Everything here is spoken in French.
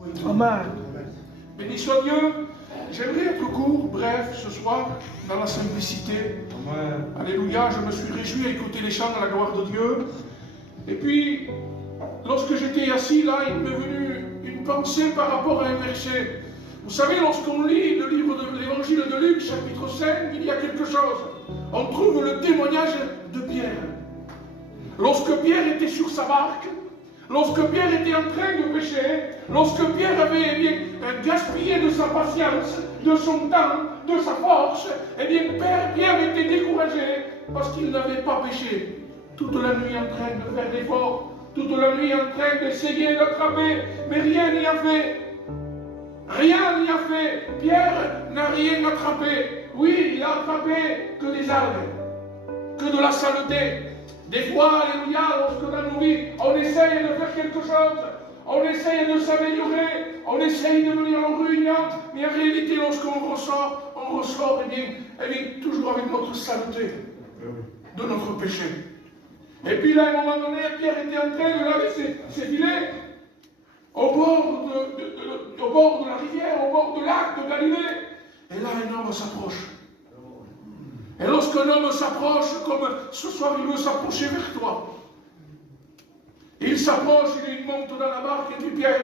Amen. Béni soit Dieu. J'aimerais être court, bref, ce soir, dans la simplicité. Amen. Alléluia, je me suis réjoui à écouter les chants de la gloire de Dieu. Et puis, lorsque j'étais assis là, il m'est venu une pensée par rapport à un verset. Vous savez, lorsqu'on lit le livre de l'évangile de Luc, chapitre 5, il y a quelque chose. On trouve le témoignage de Pierre. Lorsque Pierre était sur sa barque, lorsque Pierre était en train de pécher, lorsque Pierre avait gaspillé de sa patience, de son temps, de sa force, eh bien Pierre était découragé parce qu'il n'avait pas péché. Toute la nuit en train de faire l'effort, toute la nuit en train d'essayer d'attraper, mais rien n'y a fait. Rien n'y a fait. Pierre n'a rien attrapé. Oui, il a attrapé que des algues, que de la saleté. Des fois, alléluia, lorsque dans nos vies, on essaye de faire quelque chose, on essaye de s'améliorer, on essaye de devenir en ruinant, mais en réalité, lorsqu'on ressort, eh bien, toujours avec notre saleté, de notre péché. Et puis là, à un moment donné, Pierre était en train de laver ses filets au bord de la rivière, au bord de l'arc de Galilée. Et là, un homme s'approche. Et lorsqu'un homme s'approche, comme ce soir il veut s'approcher vers toi, il s'approche, il monte dans la barque et dit Pierre,